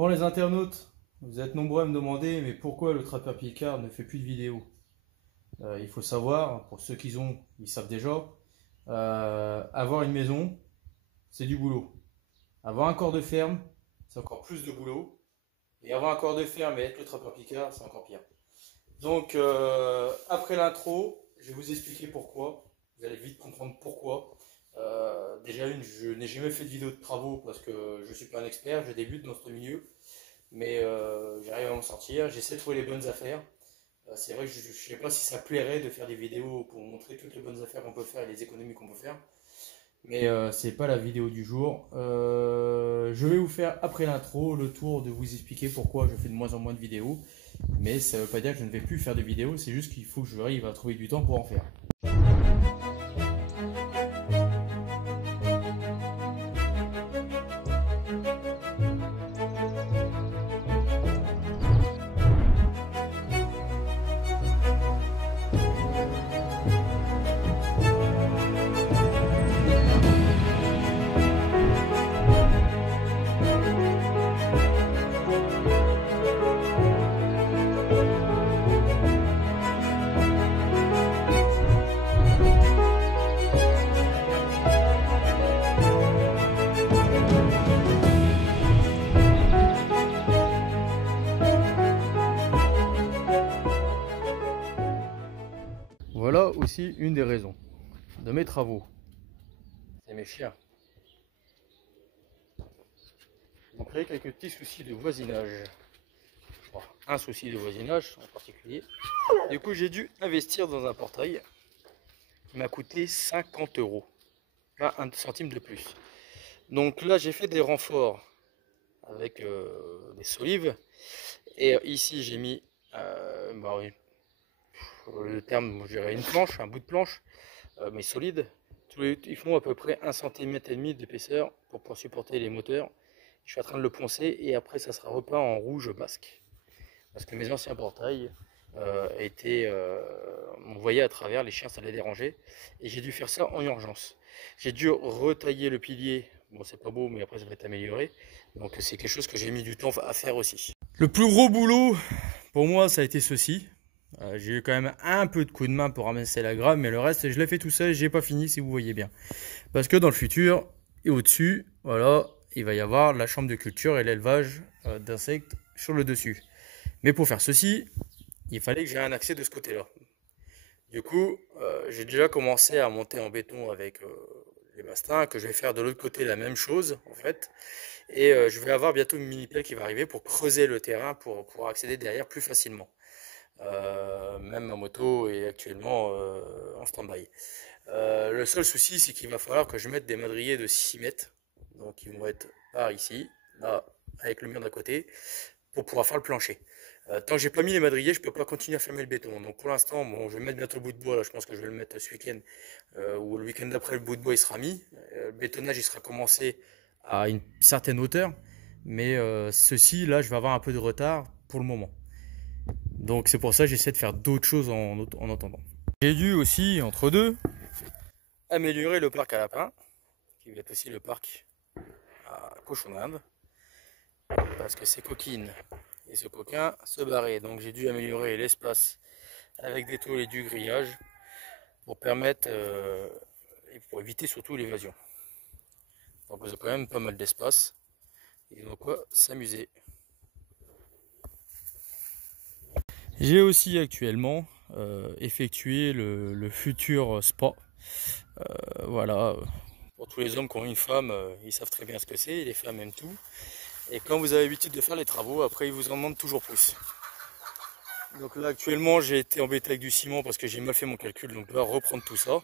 Bon les internautes, vous êtes nombreux à me demander mais pourquoi le Trapper Picard ne fait plus de vidéos. Il faut savoir, pour ceux qui ont, ils savent déjà, avoir une maison, c'est du boulot. Avoir un corps de ferme, c'est encore plus de boulot. Et avoir un corps de ferme et être le Trapper Picard, c'est encore pire. Donc après l'intro, je vais vous expliquer pourquoi. Vous allez vite comprendre pourquoi. Déjà je n'ai jamais fait de vidéo de travaux parce que je ne suis pas un expert, je débute dans ce milieu. Mais j'arrive à m'en sortir, j'essaie de trouver les bonnes affaires. C'est vrai que je ne sais pas si ça plairait de faire des vidéos pour montrer toutes les bonnes affaires qu'on peut faire et les économies qu'on peut faire. Mais c'est pas la vidéo du jour. Je vais vous faire après l'intro le tour de vous expliquer pourquoi je fais de moins en moins de vidéos. Mais ça ne veut pas dire que je ne vais plus faire de vidéos, c'est juste qu'il faut que j'arrive à trouver du temps pour en faire. Voilà aussi une des raisons de mes travaux. C'est mes chiens. Ils ont créé quelques petits soucis de voisinage. Bon, un souci de voisinage en particulier. Du coup, j'ai dû investir dans un portail qui m'a coûté 50 €. Pas un centime de plus. Donc là, j'ai fait des renforts avec des solives. Et ici, j'ai mis le terme, je dirais une planche, un bout de planche, mais solide. Ils font à peu près 1,5 cm d'épaisseur pour supporter les moteurs. Je suis en train de le poncer et après ça sera repeint en rouge basque. Parce que mes anciens portails on voyait à travers, les chiens ça les dérangeait. Et j'ai dû faire ça en urgence. J'ai dû retailler le pilier. Bon, c'est pas beau, mais après ça va être amélioré. Donc c'est quelque chose que j'ai mis du temps à faire aussi. Le plus gros boulot pour moi, ça a été ceci. J'ai eu quand même un peu de coup de main pour ramasser la grappe, mais le reste, je l'ai fait tout seul. J'ai pas fini, si vous voyez bien. Parce que dans le futur et au-dessus, voilà, il va y avoir la chambre de culture et l'élevage d'insectes sur le dessus. Mais pour faire ceci, il fallait que j'ai un accès de ce côté-là. Du coup, j'ai déjà commencé à monter en béton avec les bastings, que je vais faire de l'autre côté la même chose en fait. Et je vais avoir bientôt une mini-pelle qui va arriver pour creuser le terrain pour pouvoir accéder derrière plus facilement. Même ma moto est actuellement en stand-by. Le seul souci, c'est qu'il va falloir que je mette des madriers de 6 mètres. Donc ils vont être par ici, là, avec le mur d'à côté, pour pouvoir faire le plancher. Tant que j'ai pas mis les madriers, je peux pas continuer à fermer le béton. Donc pour l'instant, bon, je vais mettre bientôt le bout de bois. Là, je pense que je vais le mettre ce week-end ou le week-end d'après. Le bout de bois il sera mis. Le bétonnage il sera commencé à une certaine hauteur, mais ceci là, je vais avoir un peu de retard pour le moment. Donc c'est pour ça que j'essaie de faire d'autres choses en attendant. J'ai dû aussi, entre deux, améliorer le parc à lapins, qui va être aussi le parc à cochon d'Inde, parce que c'est coquine. Et ce coquin se barrait. Donc j'ai dû améliorer l'espace avec des tôles et du grillage pour permettre et pour éviter surtout l'évasion. Donc vous avez quand même pas mal d'espace. Ils ont quoi s'amuser. J'ai aussi actuellement effectué le futur spa. Voilà. Pour tous les hommes qui ont une femme, ils savent très bien ce que c'est. Les femmes aiment tout. Et quand vous avez l'habitude de faire les travaux, après ils vous en demandent toujours plus. Donc là actuellement j'ai été embêté avec du ciment parce que j'ai mal fait mon calcul, donc je dois reprendre tout ça.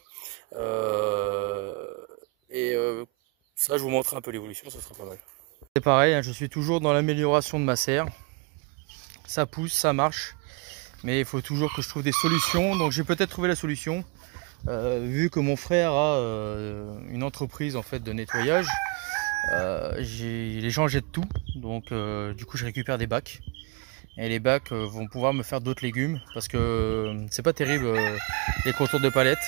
Ça je vous montrerai un peu l'évolution, ça sera pas mal. C'est pareil, hein, je suis toujours dans l'amélioration de ma serre. Ça pousse, ça marche, mais il faut toujours que je trouve des solutions. Donc j'ai peut-être trouvé la solution, vu que mon frère a une entreprise en fait de nettoyage. Les gens jettent tout, donc du coup je récupère des bacs et les bacs vont pouvoir me faire d'autres légumes parce que c'est pas terrible les contours de palette,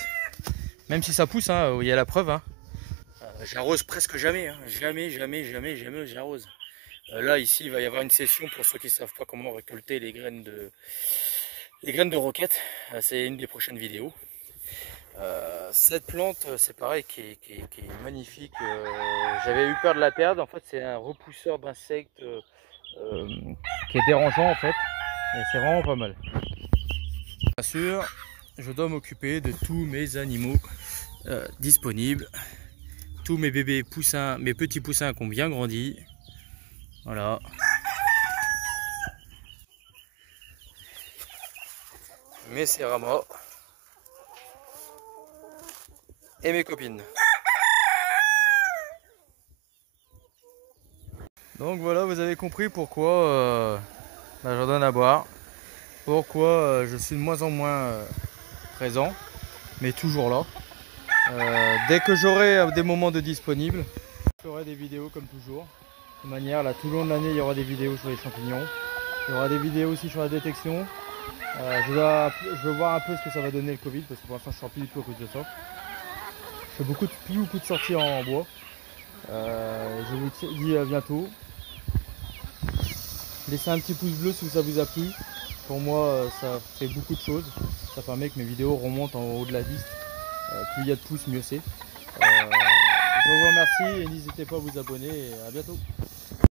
même si ça pousse, hein, il y a la preuve, hein. J'arrose presque jamais, hein. Jamais j'arrose. Là, ici, il va y avoir une session pour ceux qui ne savent pas comment récolter les graines de roquette. C'est une des prochaines vidéos. Cette plante, c'est pareil, qui est magnifique. J'avais eu peur de la perdre. En fait, c'est un repousseur d'insectes qui est dérangeant en fait. Et c'est vraiment pas mal. Bien sûr, je dois m'occuper de tous mes animaux disponibles. Tous mes bébés poussins, mes petits poussins qui ont bien grandi. Voilà. Mes céramas. Et mes copines. Donc voilà, vous avez compris pourquoi j'en donne à boire. Pourquoi je suis de moins en moins présent, mais toujours là. Dès que j'aurai des moments de disponibles, je ferai des vidéos comme toujours. De toute manière, là, tout le long de l'année, il y aura des vidéos sur les champignons. Il y aura des vidéos aussi sur la détection. Je veux voir un peu ce que ça va donner le Covid, parce que pour l'instant, je ne sors plus du tout à cause de ça. Je fais plus beaucoup de sorties en bois. Je vous dis à bientôt. Laissez un petit pouce bleu si ça vous a plu. Pour moi, ça fait beaucoup de choses. Ça permet que mes vidéos remontent en haut de la liste. Plus il y a de pouces, mieux c'est. Je vous remercie et n'hésitez pas à vous abonner et à bientôt.